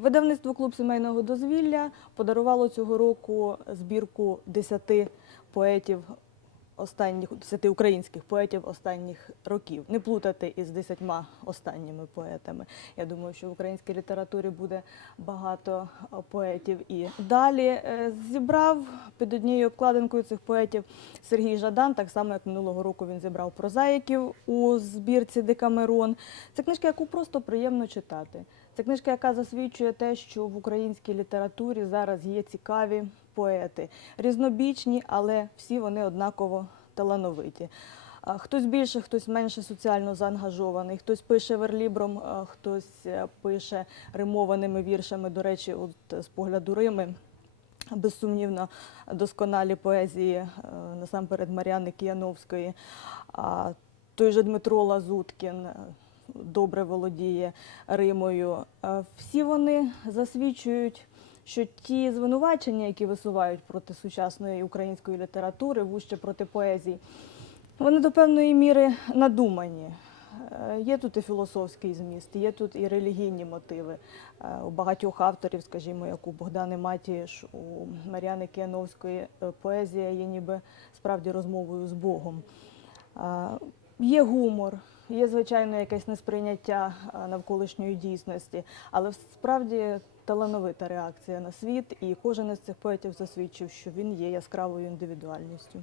Видавництво клуб сімейного дозвілля подарувало цього року збірку 10 поетів останніх 10 українських поетів останніх років. Не плутати із 10 останніми поетами. Я думаю, що в українській літературі буде багато поетів. І далі е, зібрав під однією обкладинкою цих поетів Сергій Жадан, так само як минулого року він зібрав прозаїків у збірці Декамерон. Це книжка, яку просто приємно читати. Це книжка, яка засвідчує те, що в українській літературі зараз є цікаві поети, різнобічні, але всі вони однаково талановиті. Хтось більше, хтось менше соціально заангажований, хтось пише верлібром, хтось е, пише римованими віршами. До речі, от з погляду Рими безсумнівно досконалі поезії е, насамперед Мар'яни Кияновської. Той же Дмитро Лазуткін е, добре володіє Римою. Е, Всі вони засвідчують, що ті звинувачення, які висувають проти сучасної української літератури, вуще проти поезії, вони до певної міри надумані. Е, Є тут і філософський зміст, є тут і релігійні мотиви. Е, У багатьох авторів, скажімо, як у Богдани Матієш, у Мар'яни Кіановської е, поезія є ніби справді розмовою з Богом. Є гумор, є, звичайно, якесь несприйняття навколишньої дійсності, але справді талановита реакція на світ, і кожен із цих поетів засвідчив, що він є яскравою індивідуальністю.